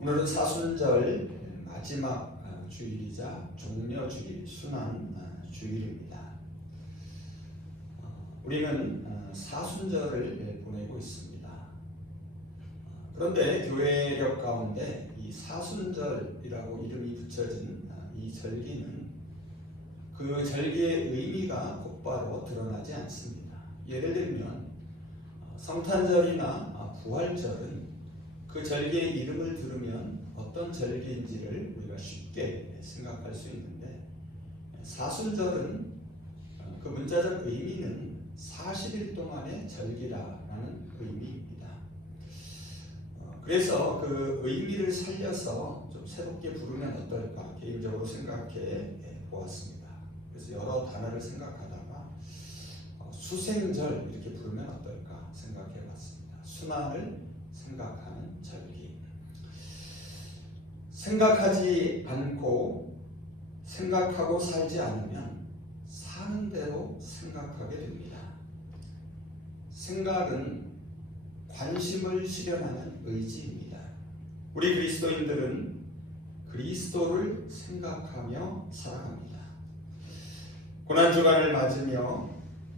오늘은 사순절 마지막 주일이자 종려주일, 순환 주일입니다. 우리는 사순절을 보내고 있습니다. 그런데 교회력 가운데 이 사순절이라고 이름이 붙여진 이 절기는 그 절기의 의미가 곧바로 드러나지 않습니다. 예를 들면 성탄절이나 부활절은 그 절기의 이름을 들으면 어떤 절기인지를 우리가 쉽게 생각할 수 있는데, 사순절은 그 문자적 의미는 40일 동안의 절기라는 의미입니다. 그래서 그 의미를 살려서 좀 새롭게 부르면 어떨까 개인적으로 생각해 보았습니다. 그래서 여러 단어를 생각하다가 수생절 이렇게 부르면 어떨까 생각해 봤습니다. 순환을 생각하는 절기. 생각하지 않고 생각하고 살지 않으면 사는 대로 생각하게 됩니다. 생각은 관심을 실현하는 의지입니다. 우리 그리스도인들은 그리스도를 생각하며 살아갑니다. 고난주간을 맞으며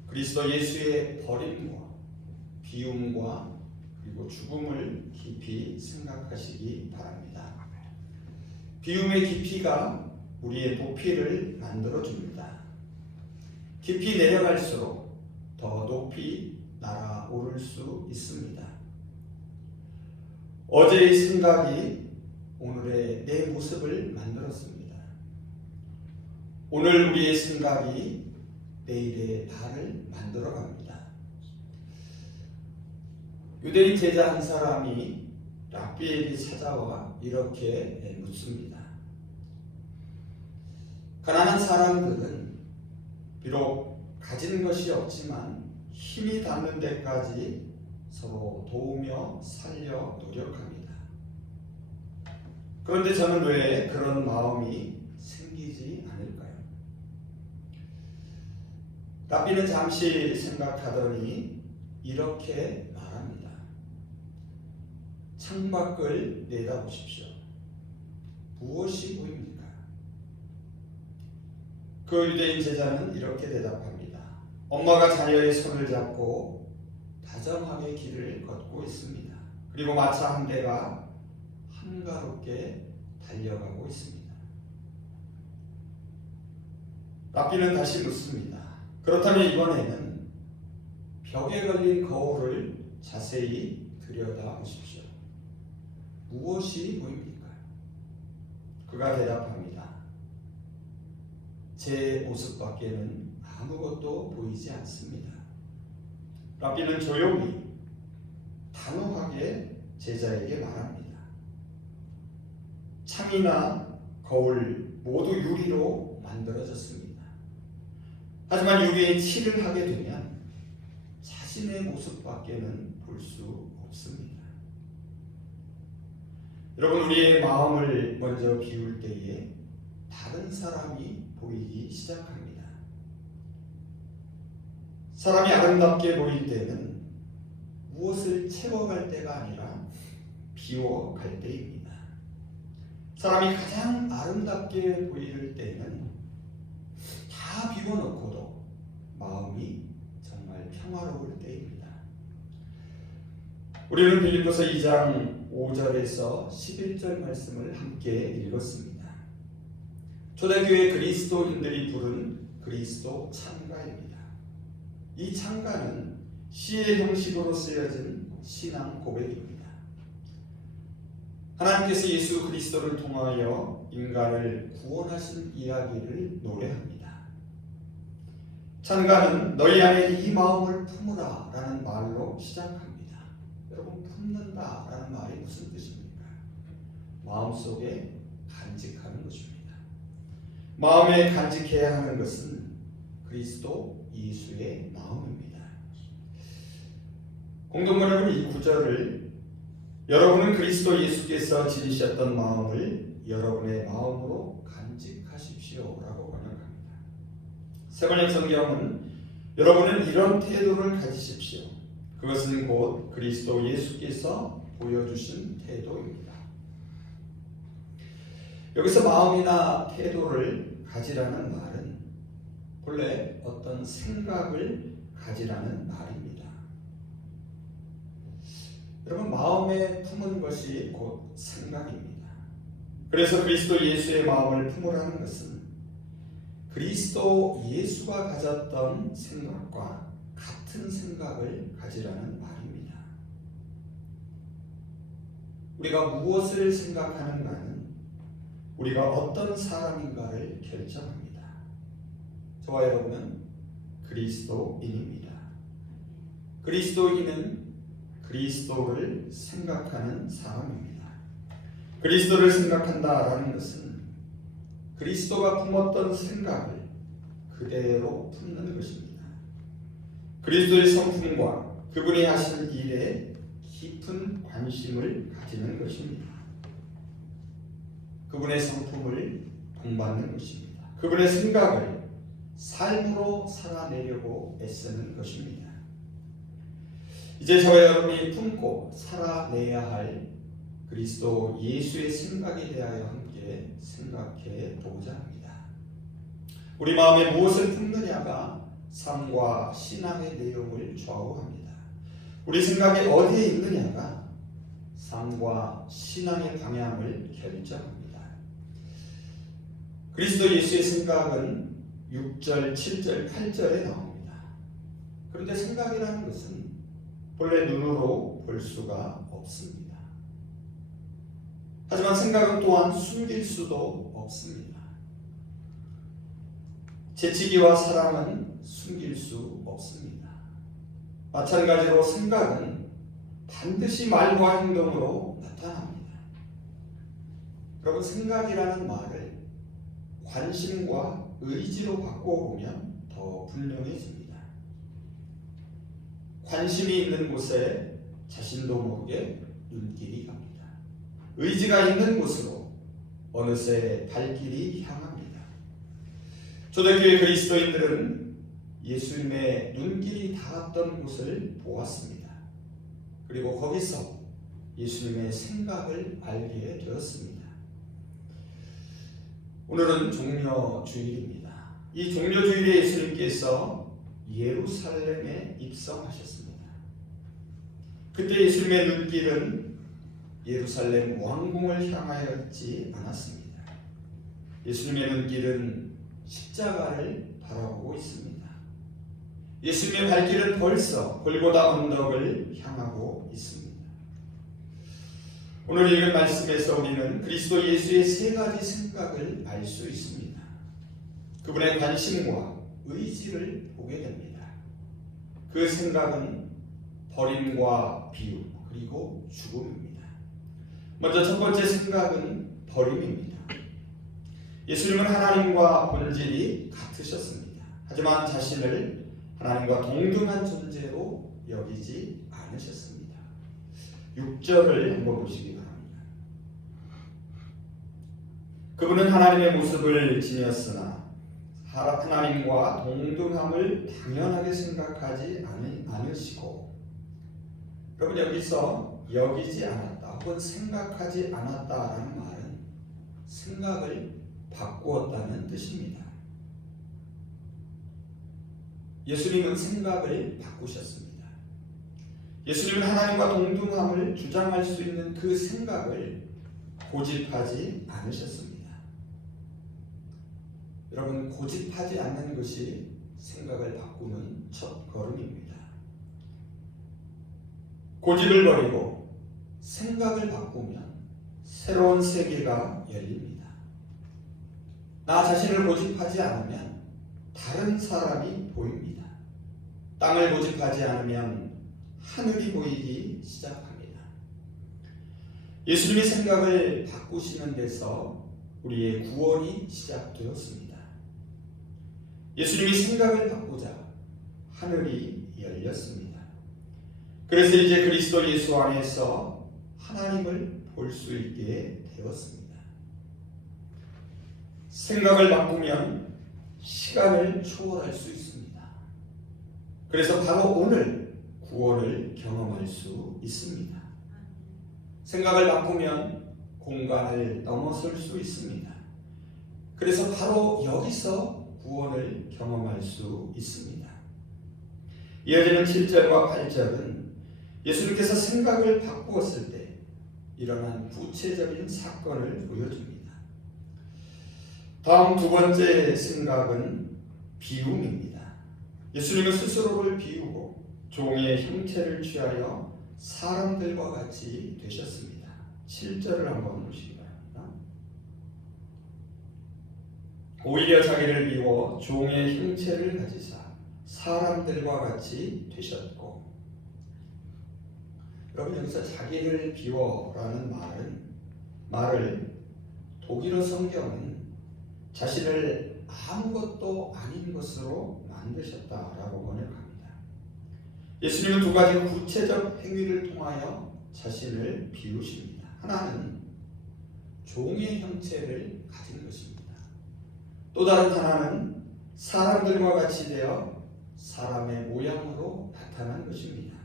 그리스도 예수의 버림과 비움과 그리고 죽음을 깊이 생각하시기 바랍니다. 비움의 깊이가 우리의 높이를 만들어줍니다. 깊이 내려갈수록 더 높이 날아오를 수 있습니다. 어제의 생각이 오늘의 내 모습을 만들었습니다. 오늘 우리의 생각이 내일의 나를 만들어갑니다. 유대인 제자 한 사람이 랍비에게 찾아와 이렇게 묻습니다. 가난한 사람들은 비록 가진 것이 없지만 힘이 닿는 데까지 서로 도우며 살려 노력합니다. 그런데 저는 왜 그런 마음이 생기지 않을까요? 랍비는 잠시 생각하더니 이렇게 말합니다. 창밖을 내다보십시오. 무엇이 보입니까? 그 유대인 제자는 이렇게 대답합니다. 엄마가 자녀의 손을 잡고 다정하게 길을 걷고 있습니다. 그리고 마차 한 대가 한가롭게 달려가고 있습니다. 랍비는 다시 묻습니다. 그렇다면 이번에는 벽에 걸린 거울을 자세히 들여다보십시오. 무엇이 보입니까? 그가 대답합니다. 제 모습밖에는 아무것도 보이지 않습니다. 랍비는 조용히 단호하게 제자에게 말합니다. 창이나 거울 모두 유리로 만들어졌습니다. 하지만 유리에 칠을 하게 되면 자신의 모습밖에는 볼 수 없습니다. 여러분, 우리의 마음을 먼저 비울 때에 다른 사람이 보이기 시작합니다. 사람이 아름답게 보일 때는 무엇을 채워갈 때가 아니라 비워갈 때입니다. 사람이 가장 아름답게 보일 때는 다 비워놓고도 마음이 정말 평화로울 때입니다. 우리는 빌립보서 2장 5절에서 11절 말씀을 함께 읽었습니다. 초대교회 그리스도인들이 부른 그리스도 찬가입니다. 이 찬가는 시의 형식으로 쓰여진 신앙 고백입니다. 하나님께서 예수 그리스도를 통하여 인간을 구원하신 이야기를 노래합니다. 찬가는 너희 안에 이 마음을 품으라 라는 말로 시작합니다. 여러분, 품는다 라는 말이 무슨 뜻입니까? 마음속에 간직하는 것입니다. 마음에 간직해야 하는 것은 그리스도 예수의 마음입니다. 공동문 여러분, 이 구절을 여러분은 그리스도 예수께서 지니셨던 마음을 여러분의 마음으로 간직하십시오 라고 번역합니다. 새번역 성경은 여러분은 이런 태도를 가지십시오. 그것은 곧 그리스도 예수께서 보여주신 태도입니다. 여기서 마음이나 태도를 가지라는 말은 본래 어떤 생각을 가지라는 말입니다. 여러분, 마음에 품은 것이 곧 생각입니다. 그래서 그리스도 예수의 마음을 품으라는 것은 그리스도 예수가 가졌던 생각과 같은 생각을 가지라는 말입니다. 우리가 무엇을 생각하는가는 우리가 어떤 사람인가를 결정합니다. 저와 여러분은 그리스도인입니다. 그리스도인은 그리스도를 생각하는 사람입니다. 그리스도를 생각한다라는 것은 그리스도가 품었던 생각을 그대로 품는 것입니다. 그리스도의 성품과 그분이 하신 일에 깊은 관심을 가지는 것입니다. 그분의 성품을 본받는 것입니다. 그분의 생각을 삶으로 살아내려고 애쓰는 것입니다. 이제 저와 여러분이 품고 살아내야 할 그리스도 예수의 생각에 대하여 함께 생각해 보고자 합니다. 우리 마음에 무엇을 품느냐가 삶과 신앙의 내용을 좌우합니다. 우리 생각이 어디에 있느냐가 삶과 신앙의 방향을 결정합니다. 그리스도 예수의 생각은 6절, 7절, 8절에 나옵니다. 그런데 생각이라는 것은 본래 눈으로 볼 수가 없습니다. 하지만 생각은 또한 숨길 수도 없습니다. 재치기와 사랑은 숨길 수 없습니다. 마찬가지로 생각은 반드시 말과 행동으로 나타납니다. 여러분, 생각이라는 말을 관심과 의지로 바꿔보면 더 분명해집니다. 관심이 있는 곳에 자신도 모르게 눈길이 갑니다. 의지가 있는 곳으로 어느새 발길이 향합니다. 초대교회 그리스도인들은 예수님의 눈길이 닿았던 곳을 보았습니다. 그리고 거기서 예수님의 생각을 알게 되었습니다. 오늘은 종려주일입니다. 이 종려주일에 예수님께서 예루살렘에 입성하셨습니다. 그때 예수님의 눈길은 예루살렘 왕궁을 향하였지 않았습니다. 예수님의 눈길은 십자가를 바라보고 있습니다. 예수님의 발길은 벌써 골고다 언덕을 향하고 있습니다. 오늘 읽은 말씀에서 우리는 그리스도 예수의 세 가지 생각을 알 수 있습니다. 그분의 관심과 의지를 보게 됩니다. 그 생각은 버림과 비움 그리고 죽음입니다. 먼저 첫 번째 생각은 버림입니다. 예수님은 하나님과 본질이 같으셨습니다. 하지만 자신을 하나님과 동등한 존재로 여기지 않으셨습니다. 6절을 한번 보시기 바랍니다. 그분은 하나님의 모습을 지녔으나 하나님과 동등함을 당연하게 생각하지 않으시고, 여러분, 여기서 여기지 않았다 혹은 생각하지 않았다라는 말은 생각을 바꾸었다는 뜻입니다. 예수님은 생각을 바꾸셨습니다. 예수님은 하나님과 동등함을 주장할 수 있는 그 생각을 고집하지 않으셨습니다. 여러분, 고집하지 않는 것이 생각을 바꾸는 첫 걸음입니다. 고집을 버리고 생각을 바꾸면 새로운 세계가 열립니다. 나 자신을 고집하지 않으면 다른 사람이 보입니다. 땅을 고집하지 않으면 하늘이 보이기 시작합니다. 예수님의 생각을 바꾸시는 데서 우리의 구원이 시작되었습니다. 예수님이 생각을 바꾸자 하늘이 열렸습니다. 그래서 이제 그리스도 예수 안에서 하나님을 볼 수 있게 되었습니다. 생각을 바꾸면 시간을 초월할 수 있습니다. 그래서 바로 오늘 구원을 경험할 수 있습니다. 생각을 바꾸면 공간을 넘어설 수 있습니다. 그래서 바로 여기서 구원을 경험할 수 있습니다. 이어지는 7절과 8절은 예수님께서 생각을 바꾸었을 때 일어난 구체적인 사건을 보여줍니다. 다음 두 번째 생각은 비움입니다. 예수님은 스스로를 비우고 종의 형체를 취하여 사람들과 같이 되셨습니다. 7절을 한번 보시기 바랍니다. 오히려 자기를 비워 종의 형체를 가지사 사람들과 같이 되셨고, 여러분 여기서 자기를 비워라는 말을 독일어 성경은 자신을 아무것도 아닌 것으로 만드셨다라고 번역합니다. 예수님은 두 가지 구체적 행위를 통하여 자신을 비우십니다. 하나는 종의 형체를 가진 것입니다. 또 다른 하나는 사람들과 같이 되어 사람의 모양으로 나타난 것입니다.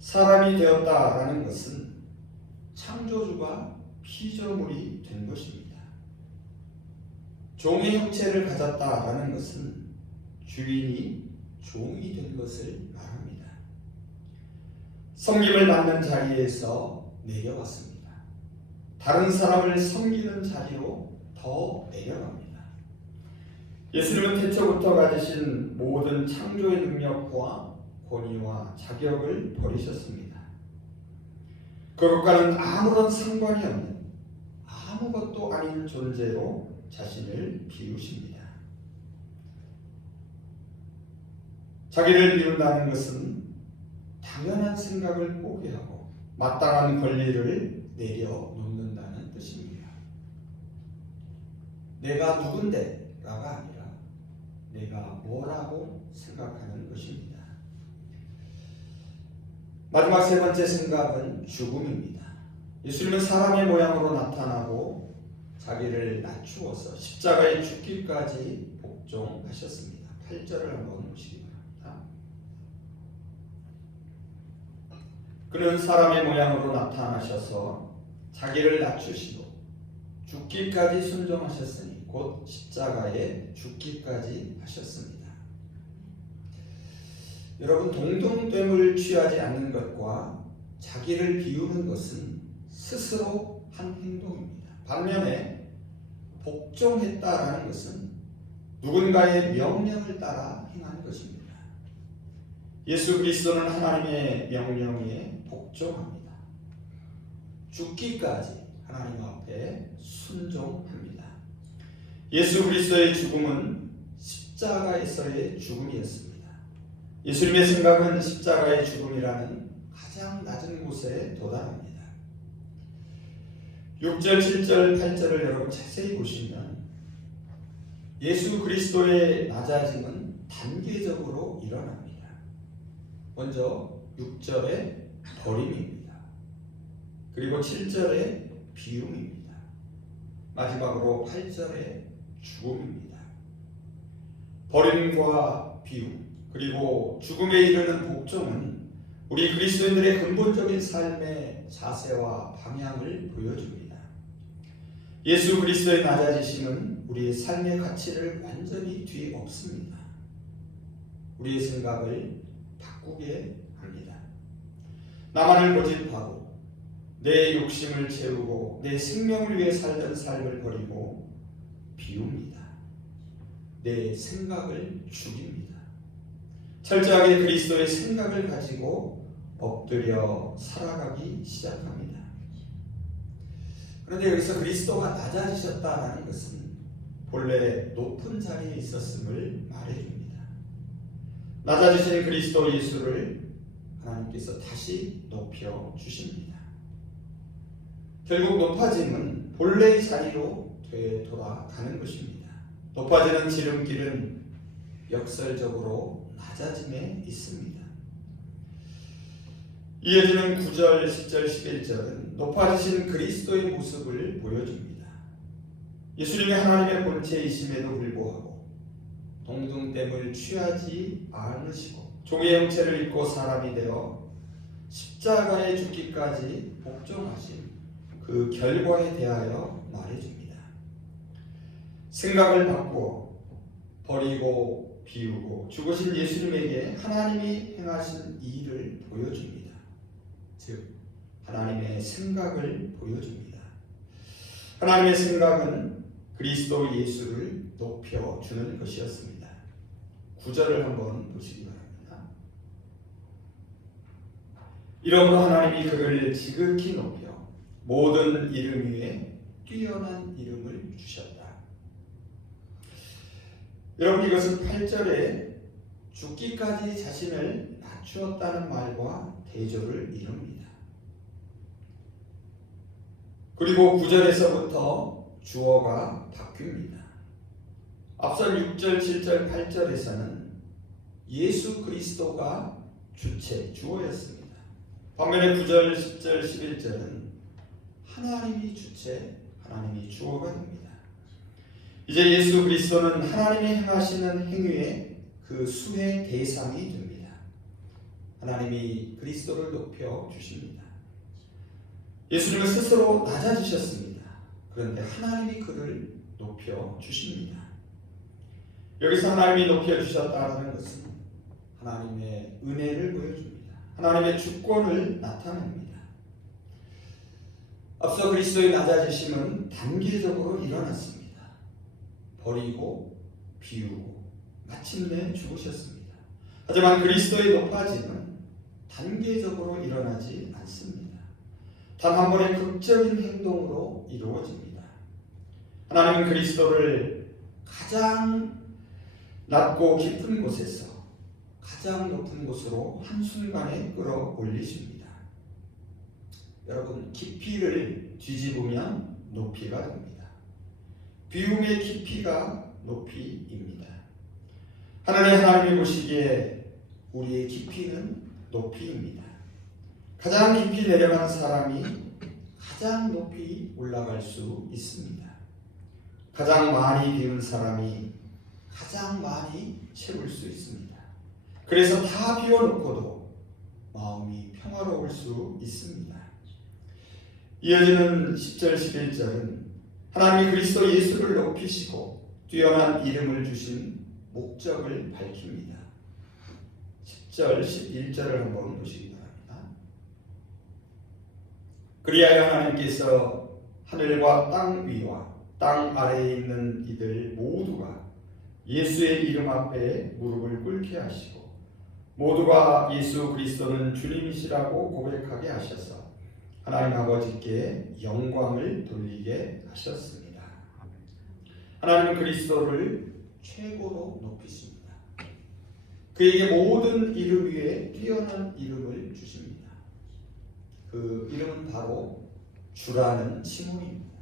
사람이 되었다라는 것은 창조주가 피조물이 된 것입니다. 종의 형체를 가졌다라는 것은 주인이 종이 된 것을 말합니다. 섬김을 받는 자리에서 내려왔습니다. 다른 사람을 섬기는 자리로 더 내려갑니다. 예수님은 태초부터 가지신 모든 창조의 능력과 권위와 자격을 버리셨습니다. 그것과는 아무런 상관이 없는 아무것도 아닌 존재로 자신을 비우십니다. 자기를 비운다는 것은 당연한 생각을 포기하고 마땅한 권리를 내려놓는다는 뜻입니다. 내가 누군데가 아니라 내가 뭐라고 생각하는 것입니다. 마지막 세 번째 생각은 죽음입니다. 예수님은 사람의 모양으로 나타나고 자기를 낮추어서 십자가에 죽기까지 복종하셨습니다. 8절을 한번 보시기 바랍니다. 그는 사람의 모양으로 나타나셔서 자기를 낮추시고 죽기까지 순종하셨으니 곧 십자가에 죽기까지 하셨습니다. 여러분, 동등됨을 취하지 않는 것과 자기를 비우는 것은 스스로 한 행동입니다. 반면에 복종했다라는 것은 누군가의 명령을 따라 행한 것입니다. 예수 그리스도는 하나님의 명령에 복종합니다. 죽기까지 하나님 앞에 순종합니다. 예수 그리스도의 죽음은 십자가에서의 죽음이었습니다. 예수님의 생각은 십자가의 죽음이라는 가장 낮은 곳에 도달합니다. 6절, 7절, 8절을 여러분 자세히 보시면 예수 그리스도의 낮아짐은 단계적으로 일어납니다. 먼저 6절에 버림입니다. 그리고 7절에 비움입니다. 마지막으로 8절에 죽음입니다. 버림과 비움 그리고 죽음에 이르는 복종은 우리 그리스도인들의 근본적인 삶의 자세와 방향을 보여줍니다. 예수 그리스도의 낮아지심은 우리의 삶의 가치를 완전히 뒤엎습니다. 우리의 생각을 바꾸게 합니다. 나만을 고집하고 내 욕심을 채우고 내 생명을 위해 살던 삶을 버리고 비웁니다. 내 생각을 죽입니다. 철저하게 그리스도의 생각을 가지고 엎드려 살아가기 시작합니다. 그런데 여기서 그리스도가 낮아지셨다는 것은 본래 높은 자리에 있었음을 말해줍니다. 낮아지신 그리스도 예수를 하나님께서 다시 높여 주십니다. 결국 높아짐은 본래의 자리로 되돌아가는 것입니다. 높아지는 지름길은 역설적으로 낮아짐에 있습니다. 이어지는 9절, 10절, 11절은 높아지신 그리스도의 모습을 보여줍니다. 예수님이 하나님의 본체이심에도 불구하고 동등됨을 취하지 않으시고 종의 형체를 입고 사람이 되어 십자가에 죽기까지 복종하신 그 결과에 대하여 말해줍니다. 생각을 바꾸어 버리고 비우고 죽으신 예수님에게 하나님이 행하신 일을 보여줍니다. 즉 하나님의 생각을 보여줍니다. 하나님의 생각은 그리스도 예수를 높여주는 것이었습니다. 9절을 한번 보시기 바랍니다. 이러므로 하나님이 그를 지극히 높여 모든 이름 위에 뛰어난 이름을 주셨다. 여러분, 이것은 8절에 죽기까지 자신을 낮추었다는 말과 대조를 이룹니다. 그리고 9절에서부터 주어가 바뀝니다. 앞서 6절, 7절, 8절에서는 예수 그리스도가 주체, 주어였습니다. 반면에 9절, 10절, 11절은 하나님이 주체, 하나님이 주어가 됩니다. 이제 예수 그리스도는 하나님이 행하시는 행위의 그 수혜 대상이 됩니다. 하나님이 그리스도를 높여 주십니다. 예수님은 스스로 낮아지셨습니다. 그런데 하나님이 그를 높여 주십니다. 여기서 하나님이 높여 주셨다는 것은 하나님의 은혜를 보여줍니다. 하나님의 주권을 나타냅니다. 앞서 그리스도의 낮아지심은 단계적으로 일어났습니다. 버리고 비우고 마침내 죽으셨습니다. 하지만 그리스도의 높아짐은 단계적으로 일어나지 않습니다. 단 한 번의 극적인 행동으로 이루어집니다. 하나님은 그리스도를 가장 낮고 깊은 곳에서 가장 높은 곳으로 한순간에 끌어올리십니다. 여러분, 깊이를 뒤집으면 높이가 됩니다. 비움의 깊이가 높이입니다. 하나님이 보시기에 우리의 깊이는 높이입니다. 가장 깊이 내려간 사람이 가장 높이 올라갈 수 있습니다. 가장 많이 비운 사람이 가장 많이 채울 수 있습니다. 그래서 다 비워놓고도 마음이 평화로울 수 있습니다. 이어지는 10절, 11절은 하나님이 그리스도 예수를 높이시고 뛰어난 이름을 주신 목적을 밝힙니다. 10절, 11절을 한번 보시기 바랍니다. 그리하여 하나님께서 하늘과 땅 위와 땅 아래에 있는 이들 모두가 예수의 이름 앞에 무릎을 꿇게 하시고 모두가 예수 그리스도는 주님이시라고 고백하게 하셔서 하나님 아버지께 영광을 돌리게 하셨습니다. 하나님은 그리스도를 최고로 높이십니다. 그에게 모든 이름 위에 뛰어난 이름을 주십니다. 그 이름은 바로 주라는 칭호입니다.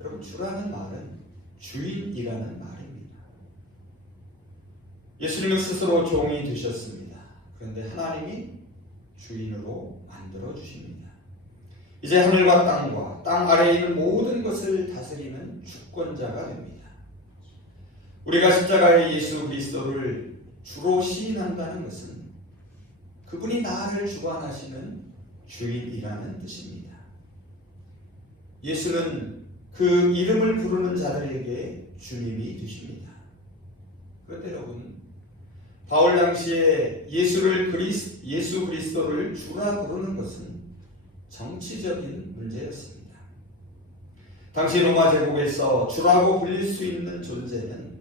여러분, 주라는 말은 주인이라는 말입니다. 예수님은 스스로 종이 되셨습니다. 그런데 하나님이 주인으로 만들어 주십니다. 이제 하늘과 땅과 땅 아래에 있는 모든 것을 다스리는 주권자가 됩니다. 우리가 십자가의 예수 그리스도를 주로 시인한다는 것은 그분이 나를 주관하시는 주인이라는 뜻입니다. 예수는 그 이름을 부르는 자들에게 주님이 되십니다. 그런데 여러분, 바울 당시에 예수 그리스도를 주라 부르는 것은 정치적인 문제였습니다. 당시 로마 제국에서 주라고 불릴 수 있는 존재는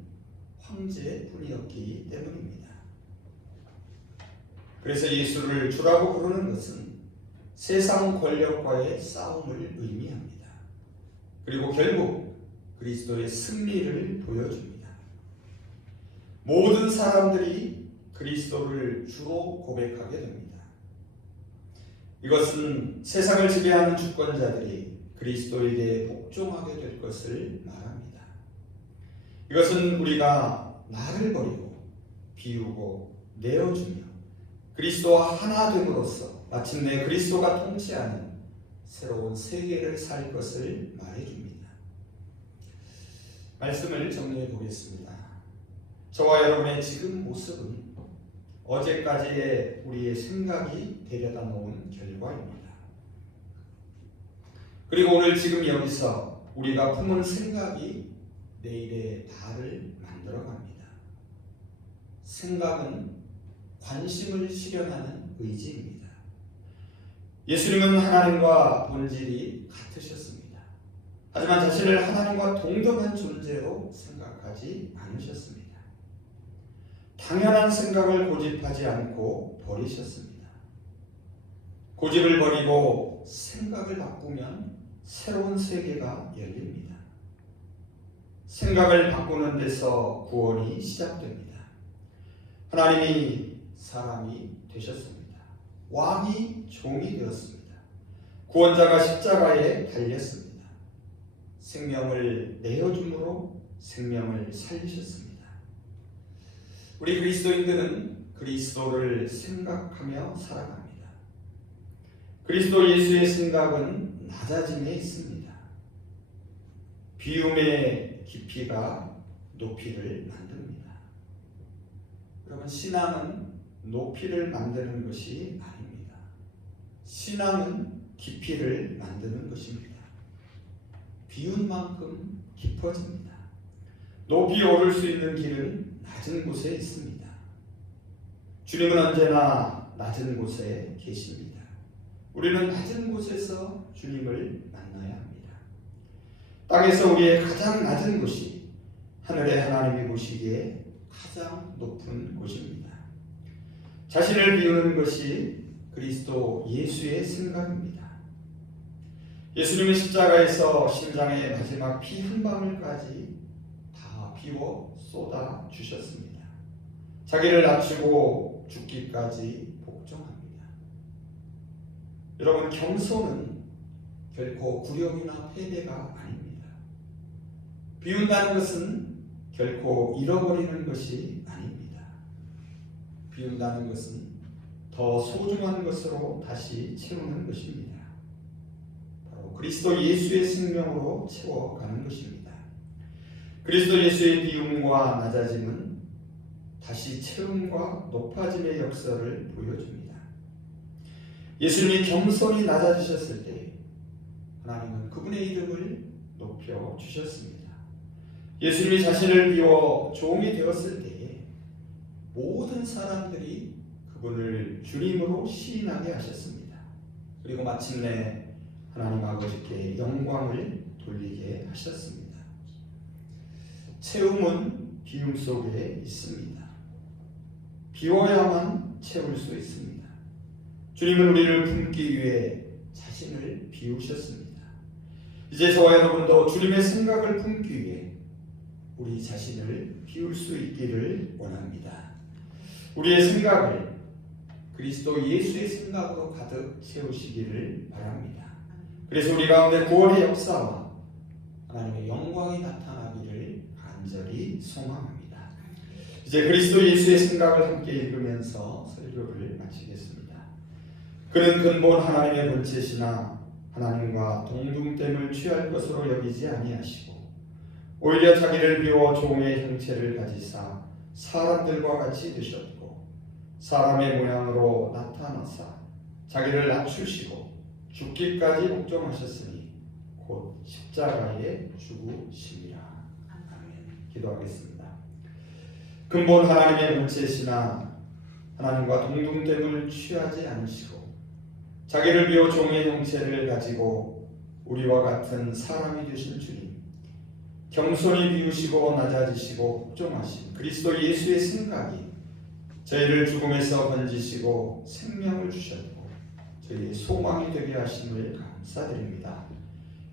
황제뿐이었기 때문입니다. 그래서 예수를 주라고 부르는 것은 세상 권력과의 싸움을 의미합니다. 그리고 결국 그리스도의 승리를 보여줍니다. 모든 사람들이 그리스도를 주로 고백하게 됩니다. 이것은 세상을 지배하는 주권자들이 그리스도에게 복종하게 될 것을 말합니다. 이것은 우리가 나를 버리고 비우고 내어주며 그리스도와 하나 됨으로써 마침내 그리스도가 통치하는 새로운 세계를 살 것을 말해줍니다. 말씀을 정리해 보겠습니다. 저와 여러분의 지금 모습은 어제까지의 우리의 생각이 데려다 놓은 결과입니다. 그리고 오늘 지금 여기서 우리가 품은 생각이 내일의 나를 만들어갑니다. 생각은 관심을 실현하는 의지입니다. 예수님은 하나님과 본질이 같으셨습니다. 하지만 자신을 하나님과 동등한 존재로 생각하지 않으셨습니다. 당연한 생각을 고집하지 않고 버리셨습니다. 고집을 버리고 생각을 바꾸면 새로운 세계가 열립니다. 생각을 바꾸는 데서 구원이 시작됩니다. 하나님이 사람이 되셨습니다. 왕이 종이 되었습니다. 구원자가 십자가에 달렸습니다. 생명을 내어줌으로 생명을 살리셨습니다. 우리 그리스도인들은 그리스도를 생각하며 살아갑니다. 그리스도 예수의 생각은 낮아짐에 있습니다. 비움의 깊이가 높이를 만듭니다. 여러분, 신앙은 높이를 만드는 것이 아닙니다. 신앙은 깊이를 만드는 것입니다. 비운 만큼 깊어집니다. 높이 오를 수 있는 길은 낮은 곳에 있습니다. 주님은 언제나 낮은 곳에 계십니다. 우리는 낮은 곳에서 주님을 만나야 합니다. 땅에서 우리의 가장 낮은 곳이 하늘의 하나님이 보시기에 가장 높은 곳입니다. 자신을 비우는 것이 그리스도 예수의 생각입니다. 예수님은 십자가에서 심장의 마지막 피 한 방울까지 다 비워 쏟아 주셨습니다. 자기를 낮추고 죽기까지 복종합니다. 여러분, 겸손은 결코 굴욕이나 패배가 아닙니다. 비운다는 것은 결코 잃어버리는 것이 아닙니다. 비운다는 것은 더 소중한 것으로 다시 채우는 것입니다. 바로 그리스도 예수의 생명으로 채워가는 것입니다. 그리스도 예수의 비움과 낮아짐은 다시 채움과 높아짐의 역사를 보여줍니다. 예수님이 겸손히 낮아지셨을 때 하나님은 그분의 이름을 높여 주셨습니다. 예수님이 자신을 비워 종이 되었을 때에 모든 사람들이 그분을 주님으로 시인하게 하셨습니다. 그리고 마침내 하나님 아버지께 영광을 돌리게 하셨습니다. 채움은 비움 속에 있습니다. 비워야만 채울 수 있습니다. 주님은 우리를 품기 위해 자신을 비우셨습니다. 이제 저와 여러분도 주님의 생각을 품기 위해 우리 자신을 비울 수 있기를 원합니다. 우리의 생각을 그리스도 예수의 생각으로 가득 채우시기를 바랍니다. 그래서 우리 가운데 구원의 역사와 하나님의 영광이 나타나기를 간절히 소망합니다. 이제 그리스도 예수의 생각을 함께 읽으면서 설교를 마치겠습니다. 그는 근본 하나님의 본체시나 하나님과 동등됨을 취할 것으로 여기지 아니하시고 오히려 자기를 비워 종의 형체를 가지사 사람들과 같이 되셨고 사람의 모양으로 나타나사 자기를 낮추시고 죽기까지 복종하셨으니 곧 십자가에 죽으심이라. 아멘. 기도하겠습니다. 근본 하나님의 본체시나 하나님과 동등됨을 취하지 않으시고 자기를 비워 종의 형체를 가지고 우리와 같은 사람이 되신 주님, 겸손히 비우시고 낮아지시고 복종하신 그리스도 예수의 생각이 저희를 죽음에서 건지시고 생명을 주셨고 저희의 소망이 되게 하심을 감사드립니다.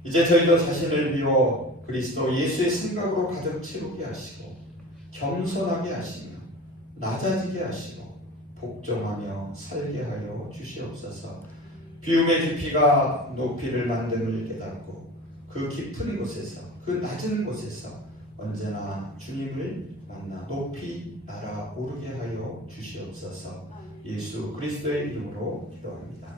이제 저희도 자신을 비워 그리스도 예수의 생각으로 가득 채우게 하시고 겸손하게 하시며 낮아지게 하시고 복종하며 살게 하여 주시옵소서. 비움의 깊이가 높이를 만듦을 깨닫고 그 깊은 곳에서 그 낮은 곳에서 언제나 주님을 만나 높이 날아오르게 하여 주시옵소서. 예수 그리스도의 이름으로 기도합니다.